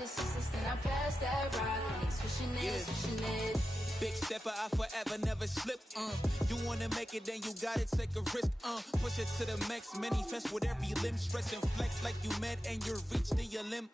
need assistance, then I pass that ride. I need switching it, switching it. Big stepper, I forever never slip, You wanna make it, then you gotta take a risk, Push it to the max, manifest with every limb. Stretch and flex like you met and you reached in your limb,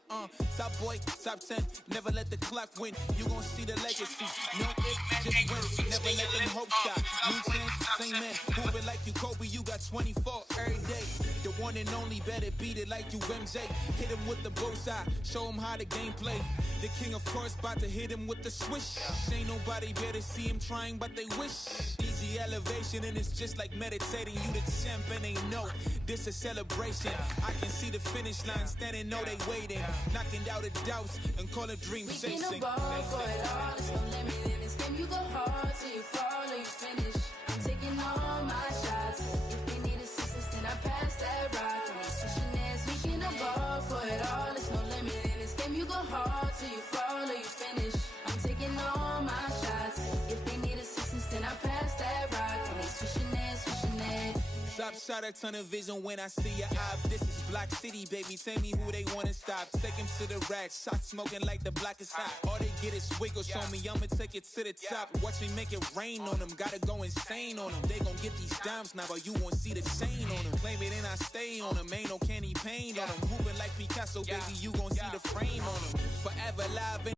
Top boy, top 10, never let the clock win. You gon' see the legacy, no if, just win. Never let them hope shot, new chance, same man. Moving like you Kobe, you got 24 every day. The one and only, better beat it like you MJ. Hit him with the bullseye, show him how the game play. The king, of course, about to hit him with the swish. Ain't nobody better see him trying, but they wish. Easy elevation, and it's just like meditating. You the champ, and they know this a celebration. I can see the finish line, standing, know they waiting. Knocking out the doubts and call a dream chasing. We can ball for it all, there's no limit in this game. You go hard till you fall or you finish. I'm taking all my shots. If they need assistance, then I pass that rock. And he's switching this. We can ball for it all, there's no limit in this game. You go hard till you fall or you finish. I'm taking all my shots. If they need assistance, then I pass that rock. And he's switching it, switching it. Top shot a ton of vision when I see your eye. This is Block City, baby. Tell me who they wanna stop. Take him to the rack. Shot smoking like the block is hot. All they get is wiggles on me. I'ma take it to the top. Watch me make it rain on them. Gotta go insane on them. They gon' get these dimes now, but you won't see the chain on them. Claim it and I stay on them. Ain't no candy paint on them. Hooping like Picasso, baby. You gon' see the frame on them. Forever live.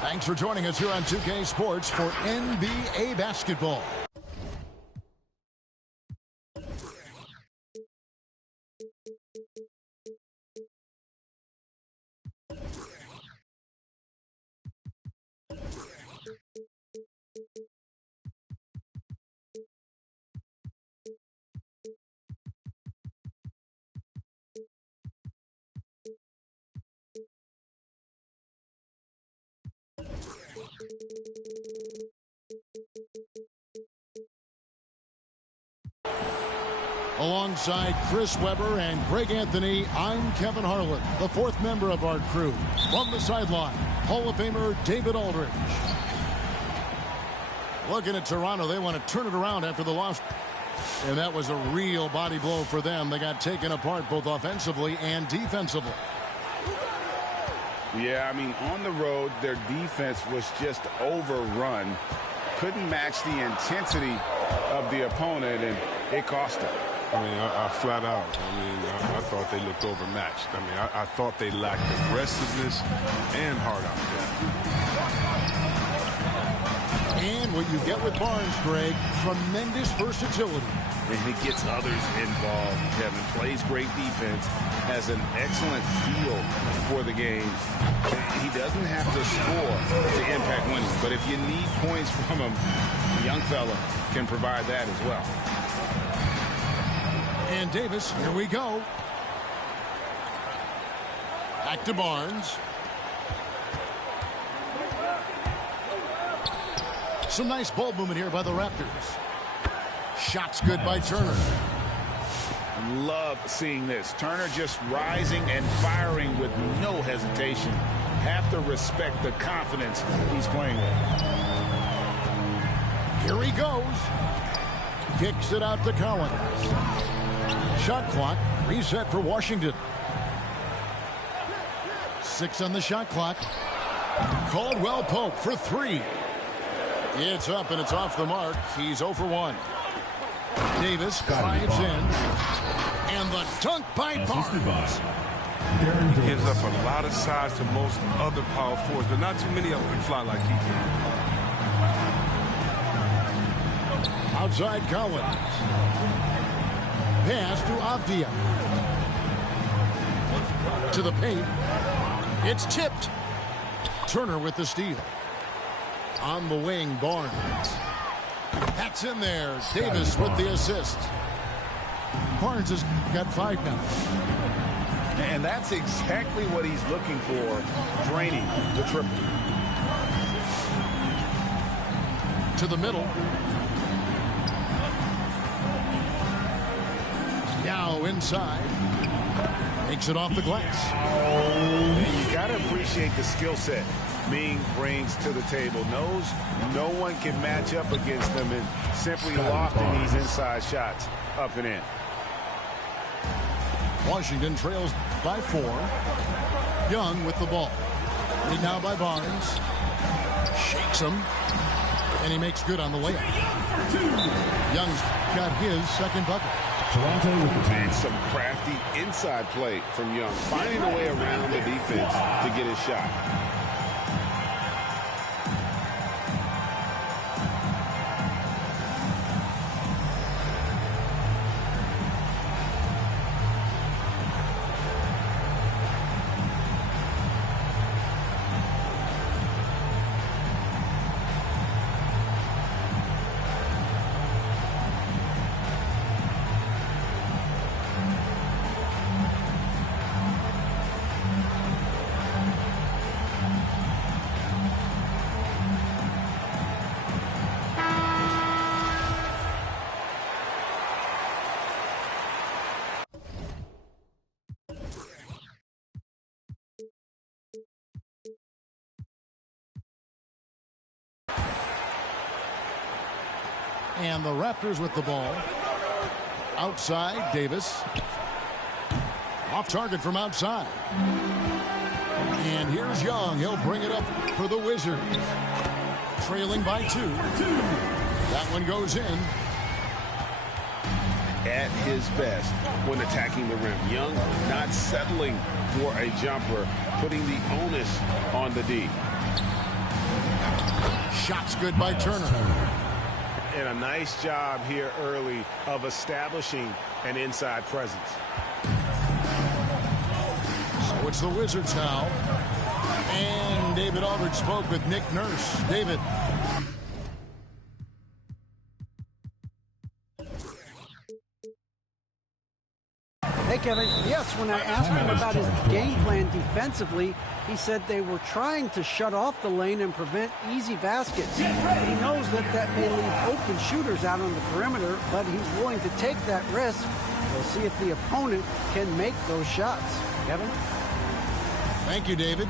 Thanks for joining us here on 2K Sports for NBA basketball. Alongside Chris Webber and Greg Anthony, I'm Kevin Harlan, the fourth member of our crew. From the sideline, Hall of Famer David Aldridge. Looking at Toronto, they want to turn it around after the loss. And that was a real body blow for them. They got taken apart both offensively and defensively. Yeah, I mean, on the road, their defense was just overrun. Couldn't match the intensity of the opponent, and it cost them. I mean, I flat out. I mean, I thought they looked overmatched. I mean, I thought they lacked aggressiveness and hard out there. And what you get with Barnes, Greg, tremendous versatility. And he gets others involved. Kevin plays great defense, has an excellent feel for the games. He doesn't have to score to impact winning, but if you need points from him, the young fella can provide that as well. And Davis, here we go. Back to Barnes. Some nice ball movement here by the Raptors. Shots good by Turner. Love seeing this. Turner just rising and firing with no hesitation. Have to respect the confidence he's playing with. Here he goes. Kicks it out to Collins. Shot clock reset for Washington. 6 on the shot clock. Caldwell Pope for 3. It's up and it's off the mark. He's 0 for 1. Davis drives in. And the Dunked by Barnes. He gives up a lot of size to most other power forwards, but not too many of them can fly like he can. Outside Collins. Pass to Avdia. To the paint. It's tipped. Turner with the steal. On the wing, Barnes. That's in there. Davis with the assist. Barnes has got 5 now. And that's exactly what he's looking for, draining the triple. To the middle. Yao inside. Makes it off the glass. And you got to appreciate the skill set Ming brings to the table. Knows no one can match up against him and simply lofting these inside shots up and in. Washington trails by 4. Young with the ball. Lead now by Barnes. Shakes him. And he makes good on the layup. Young's got his second bucket. And some crafty inside play from Young, finding a way around the defense to get his shot. And the Raptors with the ball. Outside, Davis. Off target from outside. And here's Young. He'll bring it up for the Wizards. Trailing by 2. That one goes in. At his best when attacking the rim. Young not settling for a jumper, putting the onus on the D. Shot's good by Turner. And a nice job here early of establishing an inside presence. So it's the Wizards now. And David Aldridge spoke with Nick Nurse. David. Hey, Kevin. Yes, when I asked him about his game plan defensively, he said they were trying to shut off the lane and prevent easy baskets. He knows that that may leave open shooters out on the perimeter, but he's willing to take that risk. We'll see if the opponent can make those shots. Kevin? Thank you, David.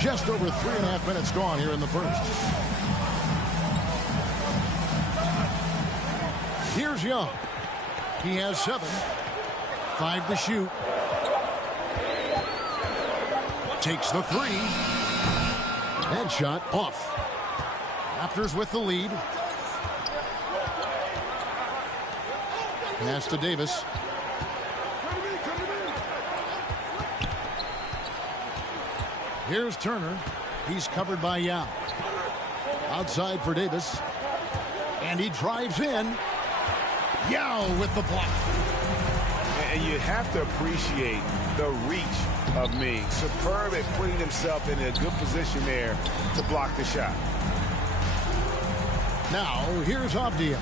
Just over 3.5 minutes gone here in the first. Here's Young. He has 7. 5 to shoot. Takes the 3. Headshot off. Raptors with the lead. Pass to Davis. Here's Turner. He's covered by Yao. Outside for Davis. And he drives in. Yao with the block. And you have to appreciate the reach of Ming. Superb at putting himself in a good position there to block the shot. Now, here's Avdia.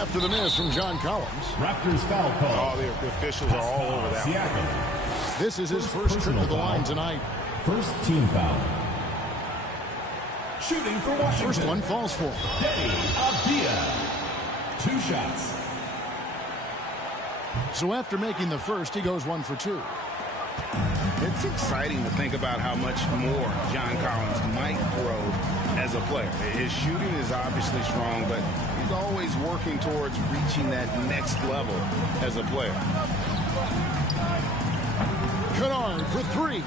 After the miss from John Collins. Raptors foul call. Oh, the officials are all over that one. This is his first trip to the line tonight. First team foul. Shooting for Washington. First one falls for. Deni Avdia. 2 shots. So after making the first, he goes 1 for 2. It's exciting to think about how much more John Collins might grow as a player. His shooting is obviously strong, but he's always working towards reaching that next level as a player. Kennard for 3.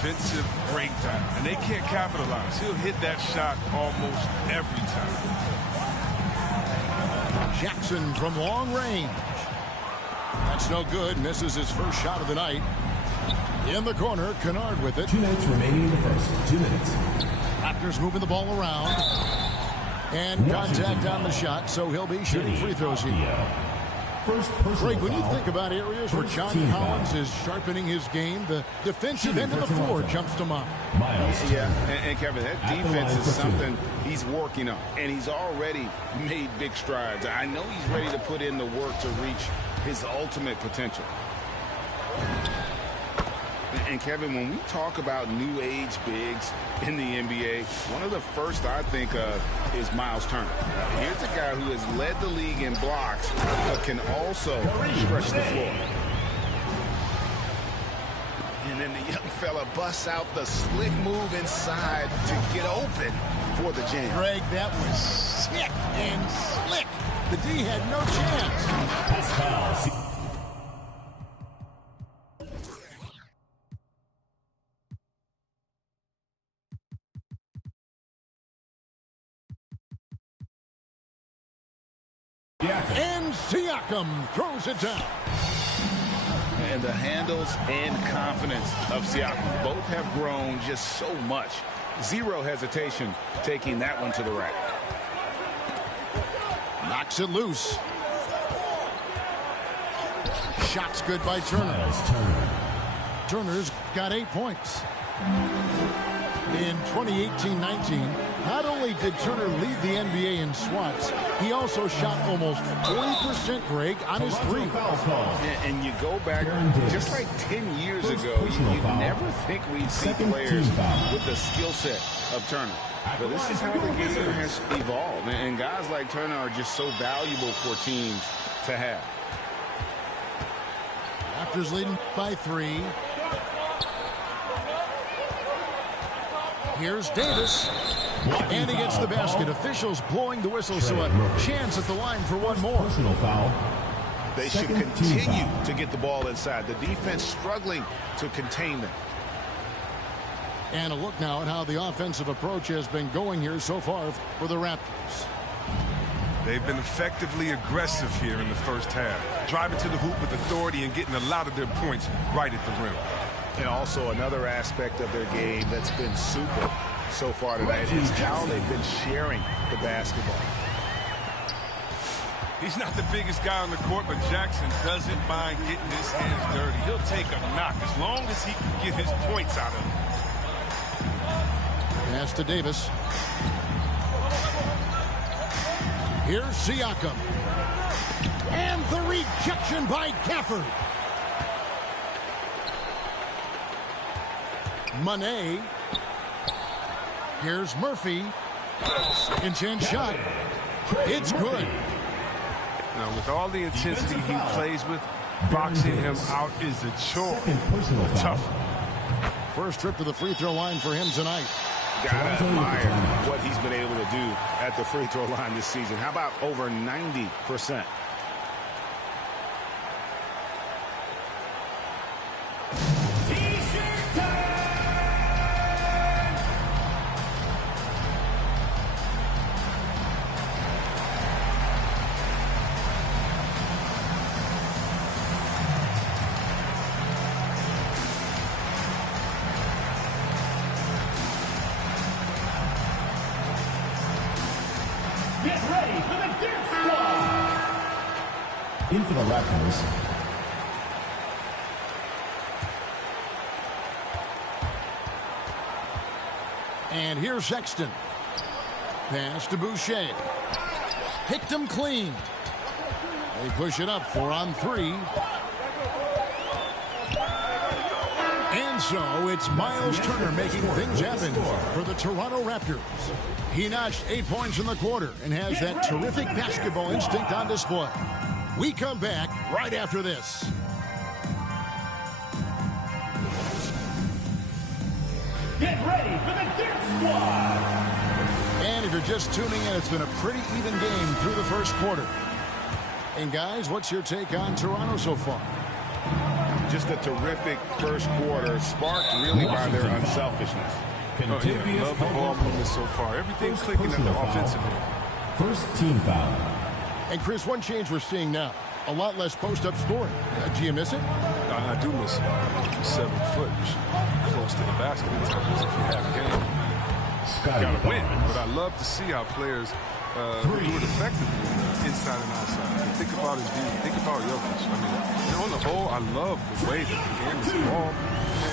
Defensive breakdown, and they can't capitalize. He'll hit that shot almost every time. Jackson from long range. That's no good. Misses his first shot of the night. In the corner, Kennard with it. 2 minutes remaining in the first. 2 minutes. Raptors moving the ball around. And contact on the shot, so he'll be shooting free throws here. First personal Greg, when you foul. think about areas where John Collins is sharpening his game, the defensive end of the floor jumps to mind. Miles. Yeah, and Kevin, that defense is something he's working on, and he's already made big strides. I know he's ready to put in the work to reach his ultimate potential. And Kevin, when we talk about new age bigs in the NBA, one of the first I think of is Miles Turner. Here's a guy who has led the league in blocks, but can also stretch the floor. And then the young fella busts out the slick move inside to get open for the jam. Greg, that was sick and slick. The D had no chance. Pascal. And Siakam throws it down. And the handles and confidence of Siakam both have grown just so much. Zero hesitation taking that one to the rack. Knocks it loose. Shot's good by Turner. Turner's got 8 points. In 2018-19, not only did Turner lead the NBA in swats, he also shot almost 40%, Greg, on his three. And you go back just like 10 years ago, you'd never think we'd see players with the skill set of Turner. But this is how the game has evolved. And guys like Turner are just so valuable for teams to have. Raptors leading by 3. Here's Davis. And he gets the basket. Officials blowing the whistle, so a chance at the line for one more. Personal foul. They should continue to get the ball inside. The defense struggling to contain them. And a look now at how the offensive approach has been going here so far for the Raptors. They've been effectively aggressive here in the first half, driving to the hoop with authority and getting a lot of their points right at the rim. And also another aspect of their game that's been super so far tonight is how they've been sharing the basketball. He's not the biggest guy on the court, but Jackson doesn't mind getting his hands dirty. He'll take a knock as long as he can get his points out of it. Pass to Davis. Here's Siakam. And the rejection by Gafford. Monet. Here's Murphy. Second chance shot. It's good. Now, with all the intensity he plays with, boxing him out is a chore. Tough. First trip to the free throw line for him tonight. Gotta admire what he's been able to do at the free throw line this season. How about over 90%? Get ready for the Dance Squad! In for the Raptors. And here's Sexton. Pass to Boucher. Picked him clean. They push it up 4-on-3. And so it's Miles Turner making things happen for the Toronto Raptors. He notched 8 points in the quarter and has that terrific basketball instinct on display. We come back right after this. Get ready for the Dirt Squad. And if you're just tuning in, it's been a pretty even game through the first quarter. And guys, what's your take on Toronto so far? Just a terrific first quarter, sparked really by their unselfishness. Love the ball movement so far. Everything's clicking at the offensive end. First team foul. And Chris, one change we're seeing now, a lot less post-up scoring. Do you miss it? I do miss it. If you're 7 foot, you should be close to the basket in times if you have a game. You gotta win, but I love to see how players do it effectively inside and outside. Think about his defense. Think about Jokic. I mean, on the whole, I love the way that the game is evolved,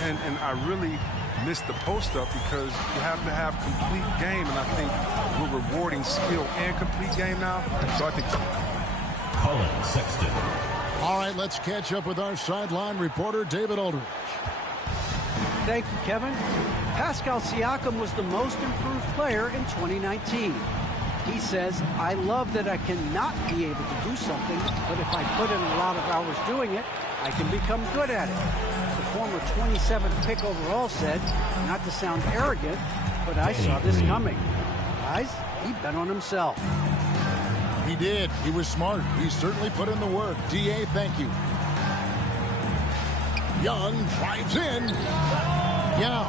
and I really miss the post-up because you have to have complete game, and I think we're rewarding skill and complete game now, so I think Colin Sexton. All right, let's catch up with our sideline reporter, David Aldridge. Thank you, Kevin. Pascal Siakam was the most improved player in 2019. He says, I love that I cannot be able to do something, but if I put in a lot of hours doing it, I can become good at it. The former 27th pick overall said, not to sound arrogant, but I saw this coming. Guys, he bet on himself. He did. He was smart. He certainly put in the work. D.A., thank you. Young drives in. Young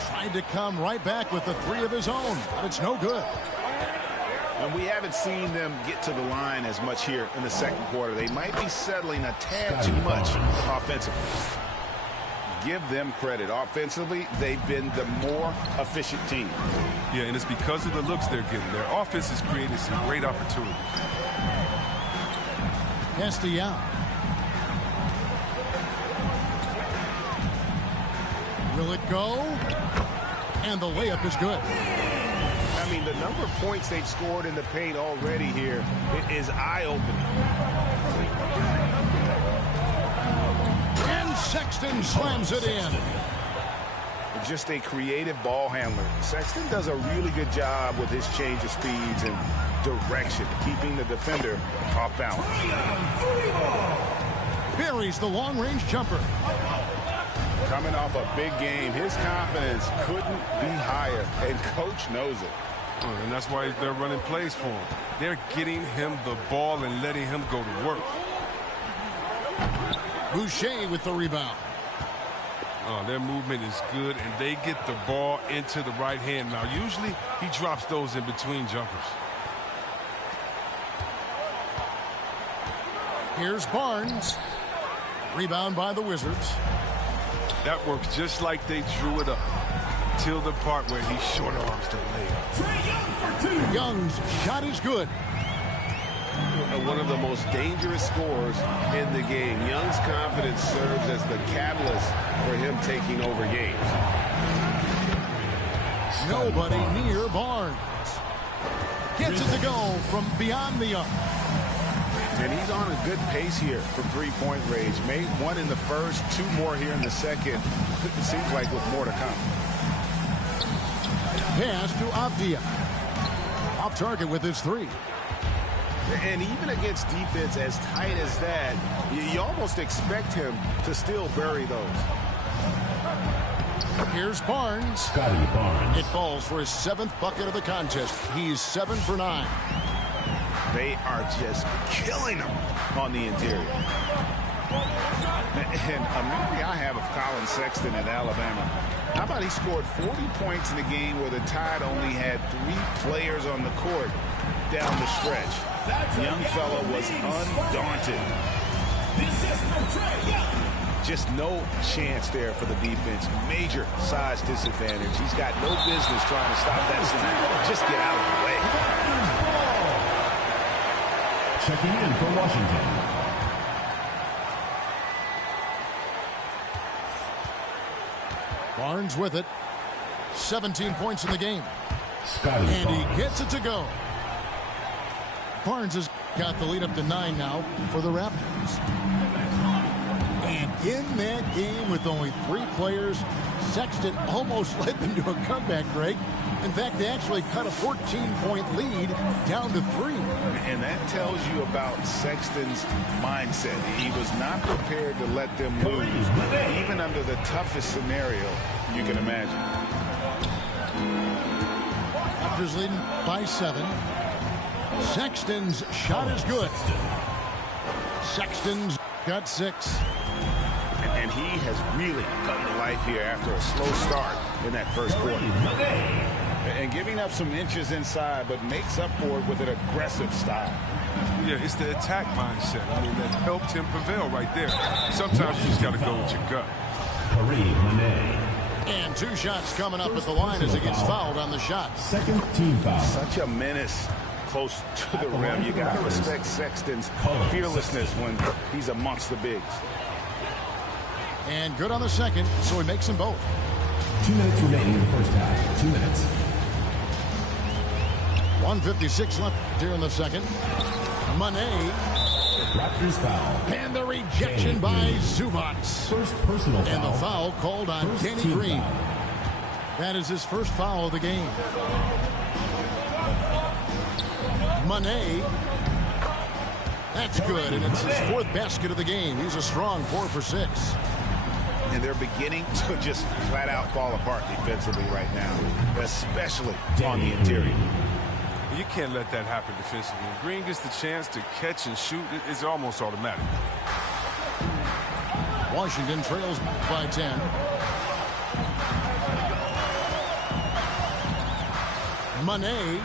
tried to come right back with the 3 of his own, but it's no good. And we haven't seen them get to the line as much here in the second quarter. They might be settling a tad too much offensively. Give them credit. Offensively, they've been the more efficient team. yeah, and it's because of the looks they're getting. Their offense has created some great opportunities. Castellano. Will it go? And the layup is good. I mean, the number of points they've scored in the paint already here is eye-opening. And Sexton slams it in. Just a creative ball handler. Sexton does a really good job with his change of speeds and direction, keeping the defender off balance. Buries the long-range jumper. Coming off a big game, his confidence couldn't be higher, and coach knows it. And that's why they're running plays for him. They're getting him the ball and letting him go to work. Boucher with the rebound. Their movement is good, and they get the ball into the right hand. Now, usually he drops those in between jumpers. Here's Barnes. Rebound by the Wizards. That works just like they drew it up till the part where he short arms the layup. Young's shot is good. One of the most dangerous scorers in the game. Young's confidence serves as the catalyst for him taking over games. Nobody near Barnes. Gets it to go from beyond the arc. And he's on a good pace here for three-point range. Made one in the first, 2 more here in the second. It seems like with more to come. Pass to Avdia. Off target with his 3. And even against defense as tight as that, you almost expect him to still bury those. Here's Barnes. Scotty Barnes. It falls for his 7th bucket of the contest. He's 7 for 9. They are just killing him on the interior. And a memory I have of Colin Sexton at Alabama. How about he scored 40 points in a game where the Tide only had 3 players on the court down the stretch. Young fella was undaunted. Just no chance there for the defense. Major size disadvantage. He's got no business trying to stop that center. Just get out of the way. Checking in for Washington. Barnes with it. 17 points in the game. Scotty And he Barnes. gets it to go. Barnes has got the lead up to 9 now for the Raptors. And in that game with only 3 players, Sexton almost led them to a comeback, Greg. In fact, they actually cut a 14-point lead down to 3. And that tells you about Sexton's mindset. He was not prepared to let them lose, even under the toughest scenario you can imagine. Raptors leading by 7. Sexton's shot is good. Sexton's got 6. And he has really come to life here after a slow start in that first quarter. And giving up some inches inside, but makes up for it with an aggressive style. Yeah, it's the attack mindset. I mean, that helped him prevail right there. Sometimes you just got to go with your gut. And 2 shots coming up at the line as he gets fouled on the shot. Second team foul. Such a menace close to the rim. You got to respect Sexton's fearlessness when he's amongst the bigs. And good on the second, so he makes them both. 2 minutes remaining in the first half. 2 minutes. 1:56 left here in the second. Manet. Raptors foul. And the rejection by Zubac. First personal foul. And the foul called on First Danny team Green. foul. That is his first foul of the game. Manet. That's good, and it's his 4th basket of the game. He's a strong 4 for 6. And they're beginning to just flat out fall apart defensively right now, especially on the interior. You can't let that happen defensively. When Green gets the chance to catch and shoot, it's almost automatic. Washington trails by 10. Manet.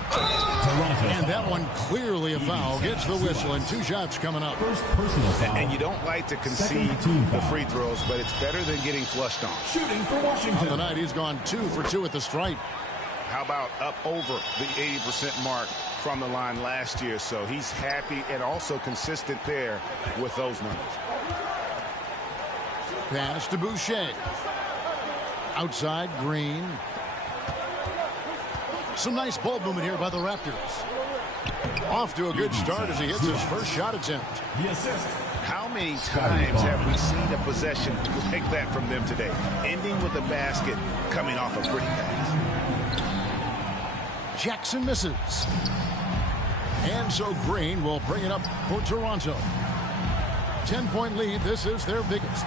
And that one clearly a foul. Gets the whistle, and 2 shots coming up. First personal foul. And you don't like to concede the free throws, but it's better than getting flushed on. Shooting for On Washington. the night, he's gone 2 for 2 at the stripe. How about up over the 80% mark from the line last year? So he's happy and also consistent there with those numbers. Pass to Boucher. Outside, Green. Some nice ball movement here by the Raptors. Off to a good start as he hits his first shot attempt. The assist. How many times have we seen a possession like that from them today? Ending with a basket, coming off a pretty pass. Jackson misses. And so Green will bring it up for Toronto. 10-point lead. This is their biggest.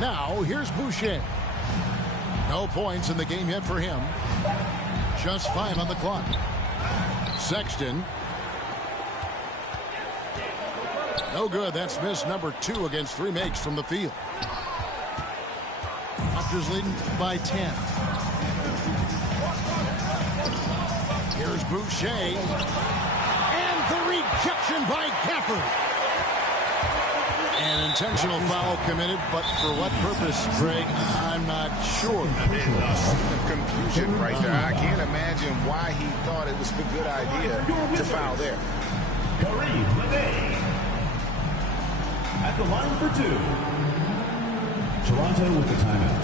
Now, here's Boucher. No points in the game yet for him. Just 5 on the clock. Sexton. No good. That's miss number 2 against 3 makes from the field. Raptors leading by 10. Here's Boucher. And the rejection by Gafford. An intentional foul committed, but for what purpose, Greg, I'm not sure. Confusion right there. I can't imagine why he thought it was a good idea to foul there. Kareem Manet. At the line for 2. Toronto with the timeout.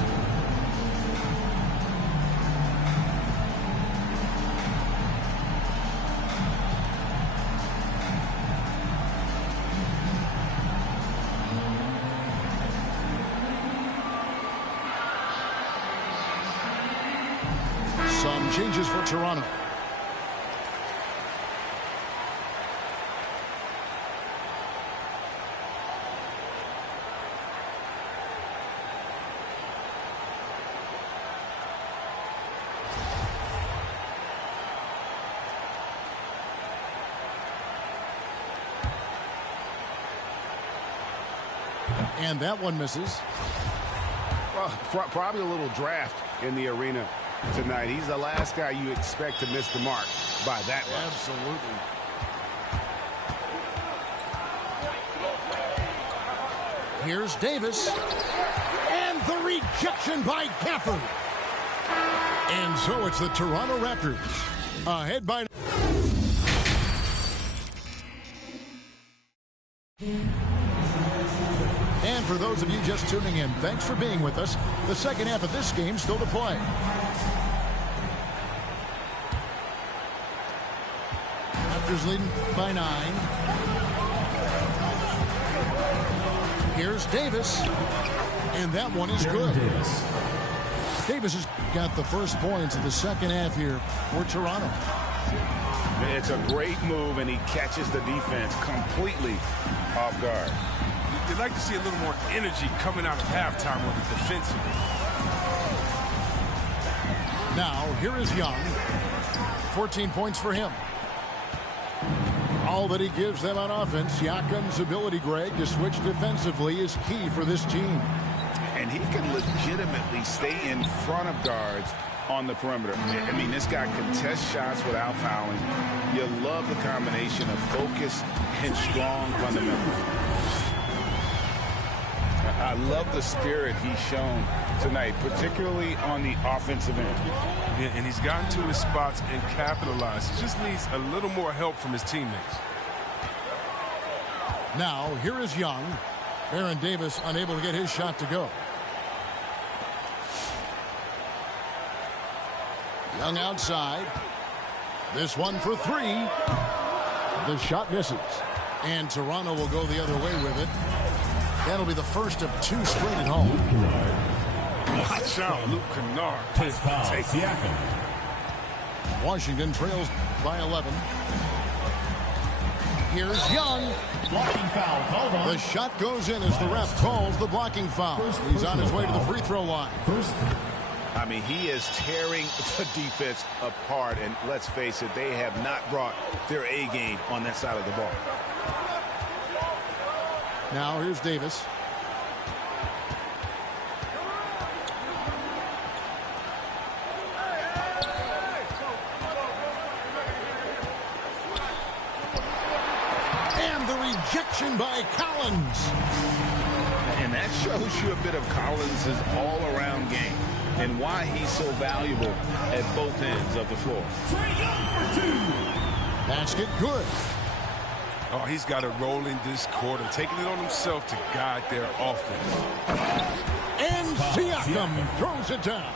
Some changes for Toronto. And that one misses. Well, probably a little draft in the arena tonight. He's the last guy you expect to miss the mark by that much. Absolutely. Here's Davis. And the rejection by Gafford. And so it's the Toronto Raptors ahead by... And for those of you just tuning in, thanks for being with us. The second half of this game still to play. Raptors leading by 9. Here's Davis. And that one is good. Davis has got the first points of the second half here for Toronto. It's a great move, and he catches the defense completely off guard. You'd like to see a little more energy coming out of halftime on the defensive. Now, here is Young. 14 points for him. All that he gives them on offense, Siakam's ability, Greg, to switch defensively is key for this team. And he can legitimately stay in front of guards on the perimeter. I mean, this guy contests shots without fouling. You love the combination of focus and strong fundamentals. I love the spirit he's shown tonight, particularly on the offensive end. Yeah, and he's gotten to his spots and capitalized. He just needs a little more help from his teammates. Now, here is Young. Baron Davis unable to get his shot to go. Young outside. This one for 3. The shot misses. And Toronto will go the other way with it. That'll be the first of 2 straight at home. Watch out, Luke Kennard. Washington trails by 11. Here's Young. Blocking foul called on. The shot goes in as the ref calls the blocking foul. He's on his way to the free throw line. I mean, he is tearing the defense apart, and let's face it, they have not brought their A game on that side of the ball. Now here's Davis. And the rejection by Collins. And that shows you a bit of Collins' all-around game and why he's so valuable at both ends of the floor. Basket good. Oh, he's got it rolling this quarter, taking it on himself to guide their offense. And Siakam throws it down.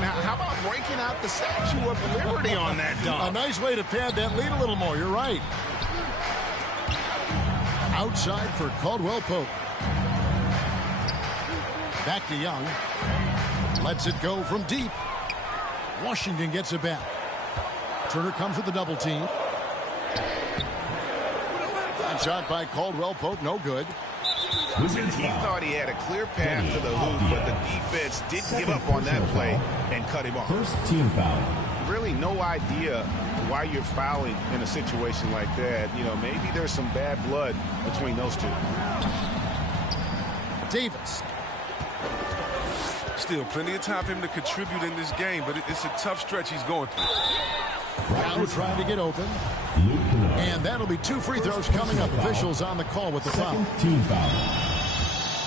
Now, how about breaking out the Statue of Liberty on that dunk? A nice way to pad that lead a little more. You're right. Outside for Caldwell Pope. Back to Young. Lets it go from deep. Washington gets it back. Turner comes with the double team. That shot by Caldwell Pope, no good. He thought he had a clear path to the hoop, but the defense didn't give up on that play and cut him off. First team foul. Really no idea why you're fouling in a situation like that. You know, maybe there's some bad blood between those two. Davis. Still plenty of time for him to contribute in this game, but it's a tough stretch he's going through. Now trying to get open. And that'll be 2 free throws coming up. Officials on the call with the foul. Team foul.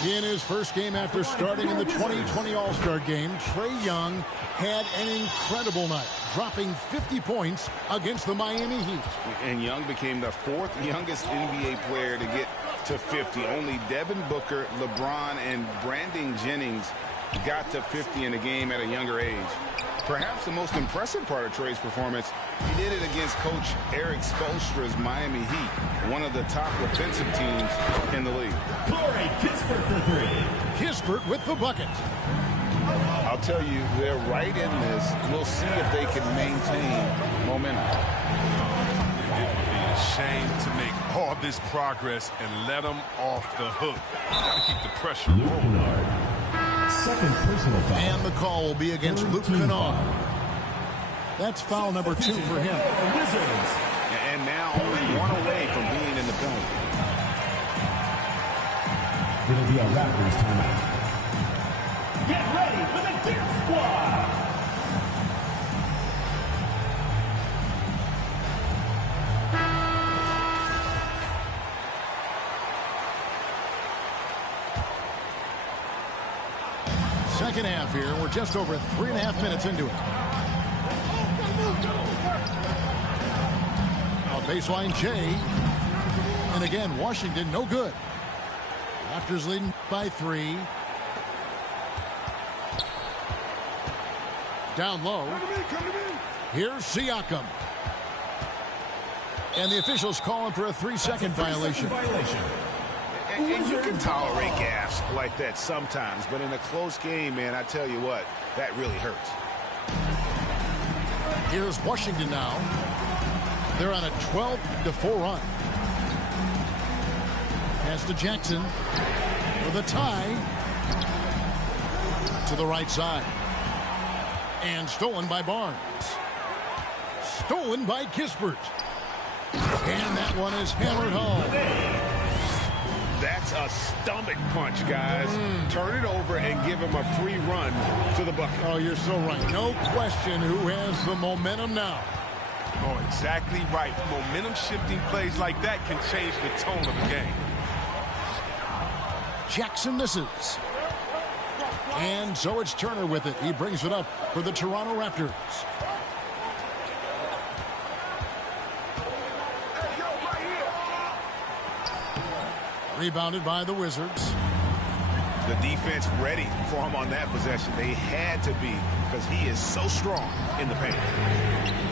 In his first game after starting in the 2020 All-Star game, Trae Young had an incredible night, dropping 50 points against the Miami Heat. And Young became the 4th youngest NBA player to get to 50. Only Devin Booker, LeBron, and Brandon Jennings got to 50 in a game at a younger age. Perhaps the most impressive part of Trae's performance, he did it against Coach Eric Spoelstra's Miami Heat, one of the top defensive teams in the league. Corey Kispert for 3. Kispert with the bucket. I'll tell you, they're right in this. We'll see if they can maintain momentum. It would be a shame to make all this progress and let them off the hook. Got to keep the pressure rolling. Second personal foul. And the call will be against Luke Kennard. That's foul number 2 for him. Wizards. And now only 1 away from being in the penalty. It'll be a Raptors timeout. Get ready for the Dip Squad. Second half here. We're just over 3.5 minutes into it. A baseline Jay. And again, Washington no good. Raptors leading by 3. Down low. Here's Siakam. And the officials calling for a 3-second violation. And you can tolerate gaffes like that sometimes, but in a close game, man, I tell you what, that really hurts. Here's Washington now. They're on a 12-4 run. Pass to Jackson for the tie to the right side. And stolen by Barnes. Stolen by Kispert. And that one is hammered home. That's a stomach punch, guys. Turn it over and give him a free run to the bucket. Oh, you're so right. No question who has the momentum now. Oh, exactly right. Momentum-shifting plays like that can change the tone of the game. Jackson misses. And so it's Turner with it. He brings it up for the Toronto Raptors. Rebounded by the Wizards. The defense ready for him on that possession. They had to be because he is so strong in the paint.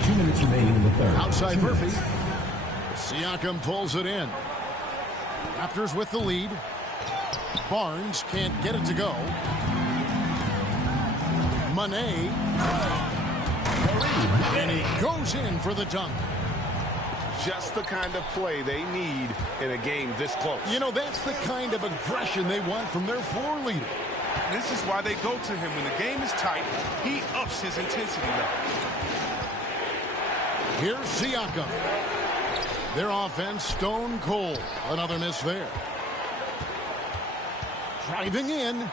2 minutes remaining in the third. Outside Murphy. Siakam pulls it in. Raptors with the lead. Barnes can't get it to go. Mané. And he goes in for the dunk. Just the kind of play they need in a game this close. You know, that's the kind of aggression they want from their floor leader. This is why they go to him. When the game is tight, he ups his intensity level. Here's Siakam. Their offense stone cold. Another miss there. Driving in.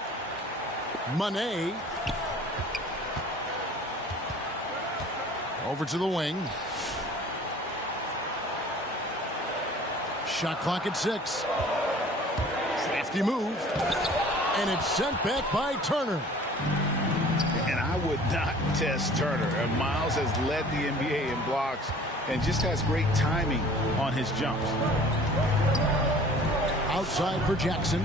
Mané. Over to the wing. Shot clock at 6. Crafty move. And it's sent back by Turner. And I would not test Turner. And Miles has led the NBA in blocks and just has great timing on his jumps. Outside for Jackson.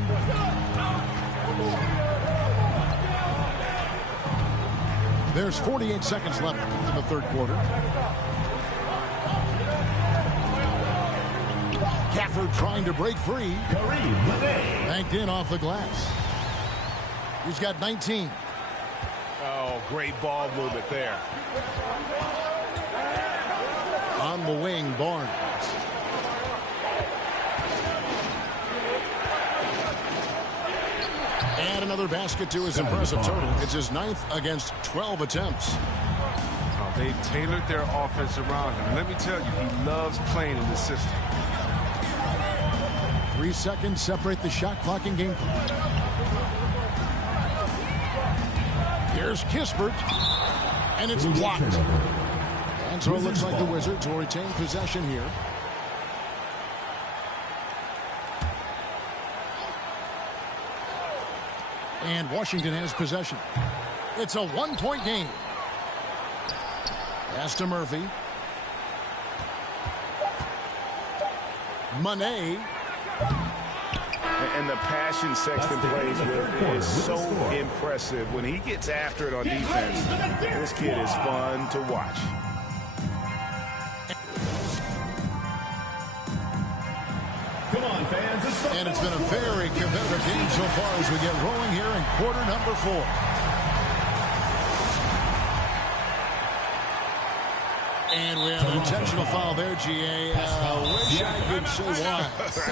There's 48 seconds left in the third quarter. Gafford trying to break free. Banked in off the glass. He's got 19. Oh, great ball movement there. On the wing, Barnes. And another basket to his impressive total. It's his 9th against 12 attempts. Oh, they've tailored their offense around him. And let me tell you, he loves playing in this system. 3 seconds separate the shot clock and game clock. Here's Kispert. And it's blocked. And so it looks like the Wizards will retain possession here. And Washington has possession. It's a 1-point game. Pass to Murphy. Mané. And the passion Sexton plays with is so impressive. When he gets after it on defense, this kid is fun to watch. Come on, fans. And it's been a very competitive game so far as we get rolling here in quarter number 4. And we have an intentional foul there, GA. Wish I could say why.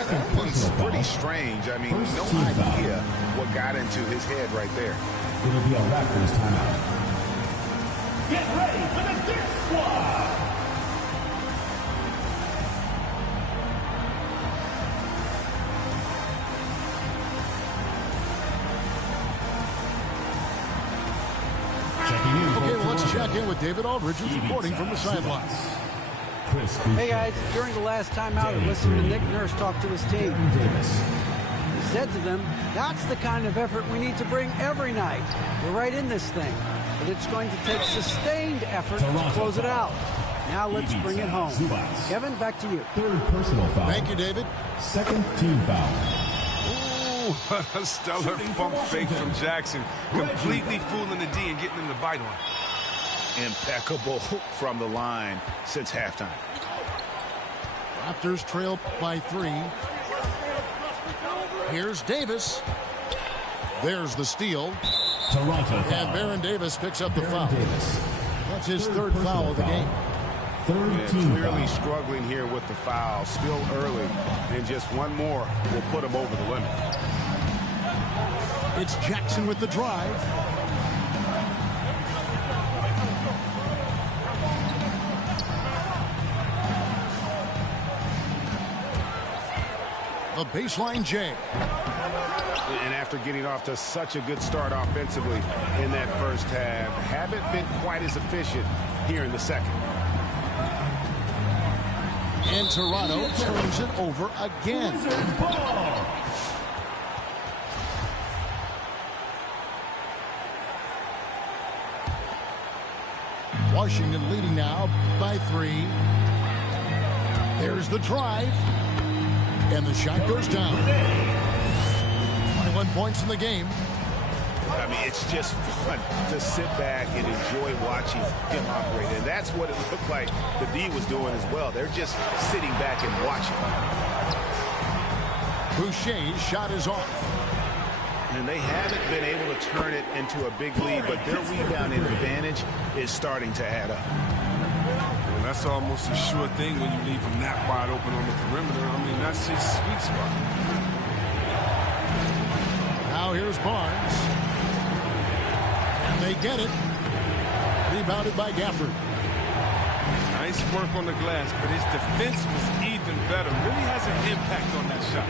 That one's pretty strange. I mean, no idea what got into his head right there. It'll be a Raptors timeout. Get ready for the Dirt Squad. Okay, well, let's check in with David Aldridge, who's reporting from the sidelines. Hey, guys, during the last timeout, I listened to Nick Nurse talk to his team. He said to them, that's the kind of effort we need to bring every night. We're right in this thing, but it's going to take sustained effort to close it out. Now let's bring it home. Kevin, back to you. Third personal foul. Thank you, David. Second team foul. Ooh, a stellar pump fake from Jackson. Completely fooling the D and getting him to bite on. Impeccable from the line since halftime. Raptors trail by 3. Here's Davis. There's the steal. Toronto foul. And Baron Davis picks up the Baron foul. Davis. That's his third foul of the game. Third team Clearly foul. struggling here with the foul. Still early. And just one more will put him over the limit. It's Jackson with the drive. The baseline J. And after getting off to such a good start offensively in that first half, haven't been quite as efficient here in the second. And Toronto turns it over again. Wizards ball. Washington leading now by 3. There's the drive. And the shot goes down. 21 points in the game. I mean, it's just fun to sit back and enjoy watching him operate. And that's what it looked like the D was doing as well. They're just sitting back and watching. Boucher's shot is off. And they haven't been able to turn it into a big lead, but their rebounding advantage is starting to add up. And that's almost a sure thing when you leave him that wide open on the perimeter. I mean, that's his sweet spot. Now here's Barnes. And they get it. Rebounded by Gafford. Nice work on the glass, but his defense was even better. Really has an impact on that shot.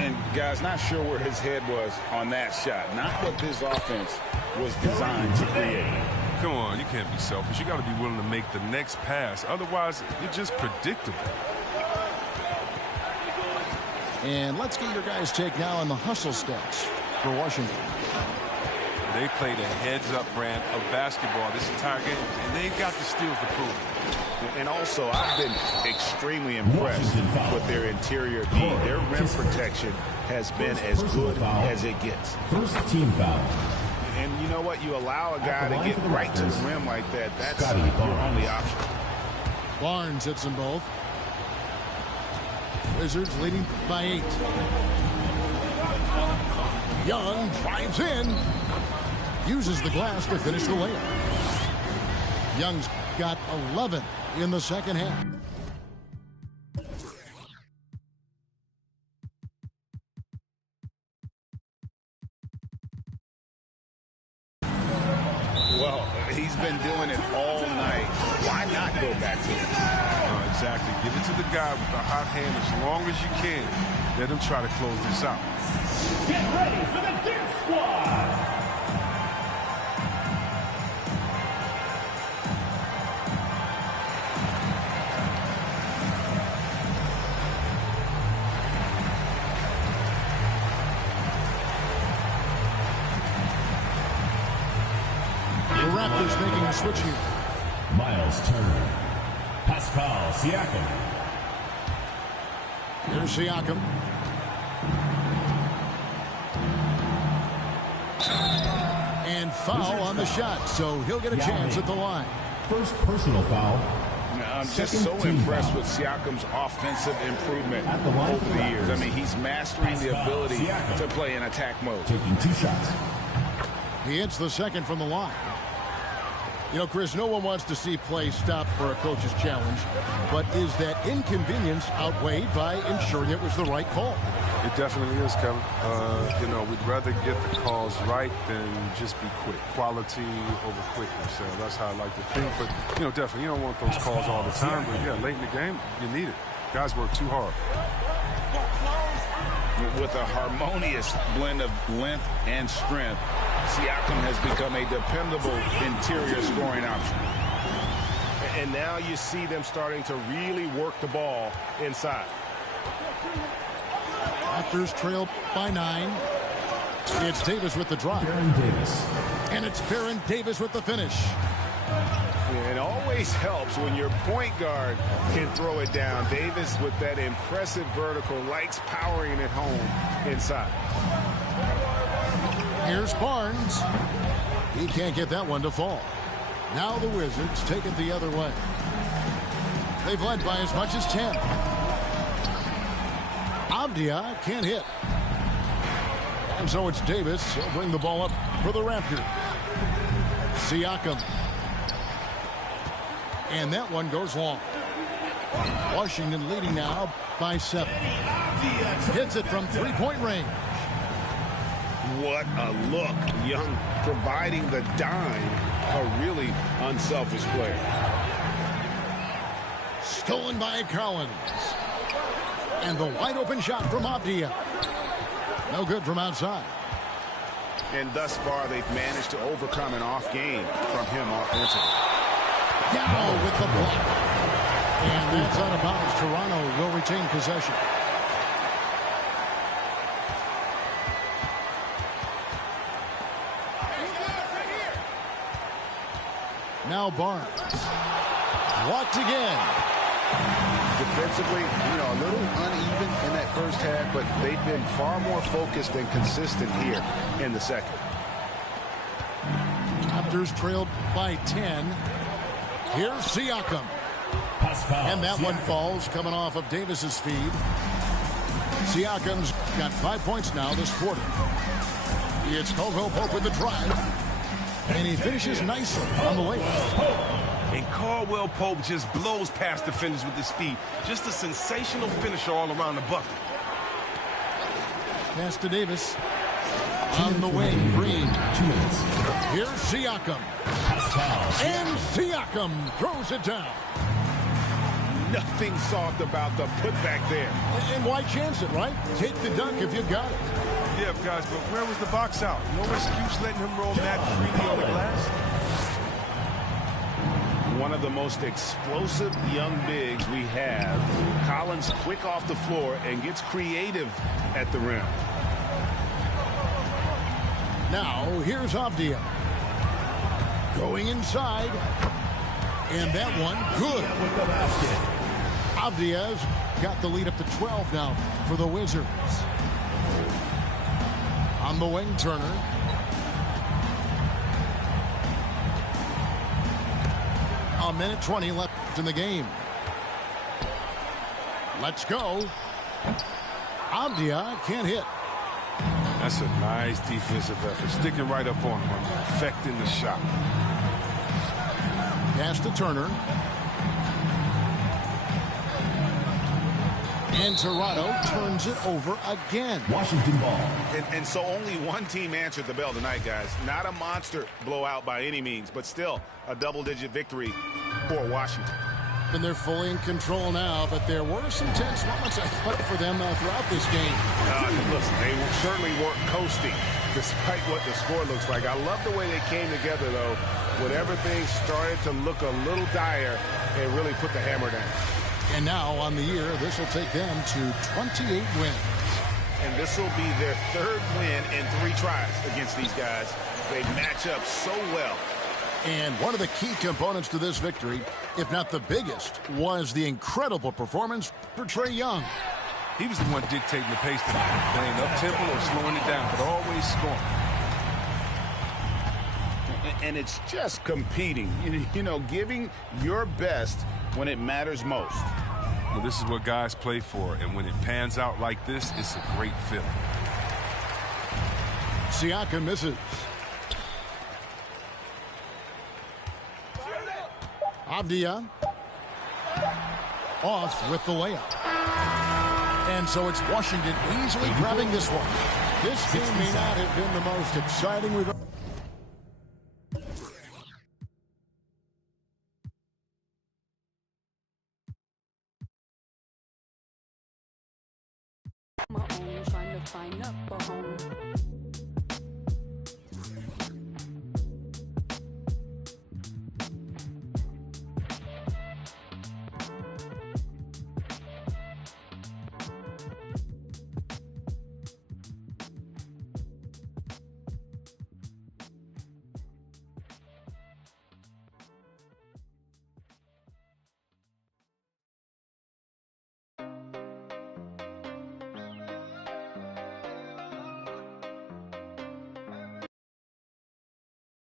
And guys, not sure where his head was on that shot. Not what this offense was designed to create. Come on, you can't be selfish. You got to be willing to make the next pass. Otherwise, you're just predictable. And let's get your guys' take now on the hustle stats for Washington. They played a heads-up brand of basketball this entire game, and they've got the steals to prove it. And also, I've been extremely impressed with their interior D. Their rim protection has been as good as it gets. First team foul. And you know what? You allow a guy to get right to the rim like that. That's your only option. Barnes hits them both. Wizards leading by 8. Young drives in. Uses the glass to finish the layup. Young's got 11 in the second half. Well, he's been doing it all night. Why not go back to it? Exactly. Give it to the guy with the hot hand as long as you can. Let him try to close this out. Get ready for the Dance Squad. The Raptors making a switch here. Miles Turner. Pascal Siakam. Here's Siakam. And foul on the shot, so he'll get a chance at the line. First personal foul. I'm just so impressed with Siakam's offensive improvement over the years. I mean, he's mastering the ability to play in attack mode. Taking 2 shots. He hits the second from the line. You know, Chris, no one wants to see play stopped for a coach's challenge, but is that inconvenience outweighed by ensuring it was the right call? It definitely is, Kevin. You know, we'd rather get the calls right than just be quick. Quality over quickness. That's how I like to think. But, you know, definitely, you don't want those calls all the time. But, yeah, late in the game, you need it. Guys work too hard. With a harmonious blend of length and strength, Siakam has become a dependable interior scoring option. And now you see them starting to really work the ball inside. Raptors trail by 9. It's Davis with the drive. Baron Davis. And it's Baron Davis with the finish. It always helps when your point guard can throw it down. Davis with that impressive vertical likes powering it home inside. Here's Barnes. He can't get that one to fall. Now the Wizards take it the other way. They've led by as much as 10. Avdia can't hit. And so it's Davis. He'll bring the ball up for the Raptors. Siakam. And that one goes long. Washington leading now by 7. Hits it from three-point range. What a look. Young providing the dime. A really unselfish player. Stolen by Collins. And the wide-open shot from Avdia. No good from outside. And thus far, they've managed to overcome an off game from him offensively. Gallo with the block. And that's out of bounds. Toronto will retain possession. Now Barnes. Blocked again. Defensively, a little uneven in that first half, but they've been far more focused and consistent here in the second. Raptors trailed by 10. Here's Siakam. And that one falls coming off of Davis's feed. Siakam's got 5 points now this quarter. It's Caldwell Pope with the drive. And he finishes nicely on the layup. And Caldwell Pope just blows past defenders with his speed. Just a sensational finisher all around the bucket. Pass to Davis. On the wing, Green. Here's Siakam. And Siakam throws it down. Nothing soft about the putback there. And why chance it, right? Take the dunk if you got it. Yeah, guys, but where was the box out? No excuse letting him roam that freely on the glass. One of the most explosive young bigs we have. Collins quick off the floor and gets creative at the rim. Now, here's Avdia. Going inside. And that one, good. Avdia's got the lead up to 12 now for the Wizards. On the wing, Turner. A minute 20 left in the game. Let's go. Avdia can't hit. That's a nice defensive effort. Sticking right up on him, affecting the shot. Pass to Turner. And Toronto turns it over again. Washington ball. And so only one team answered the bell tonight, guys. Not a monster blowout by any means, but still a double-digit victory for Washington. And they're fully in control now, but there were some tense moments, I thought, for them throughout this game. Listen, they certainly weren't coasting, despite what the score looks like. I love the way they came together, though. Whenever things started to look a little dire, they really put the hammer down. And now, on the year, this will take them to 28 wins. And this will be their third win in 3 tries against these guys. They match up so well. And one of the key components to this victory, if not the biggest, was the incredible performance for Trae Young. He was the one dictating the pace tonight, playing up-tempo or slowing it down, but always scoring. And it's just competing, giving your best when it matters most. Well, this is what guys play for, and when it pans out like this, it's a great feeling. Siakam misses. Avdia off with the layup. And so it's Washington easily grabbing this one. This game may not have been the most exciting we've ever. My own, trying to find up a home.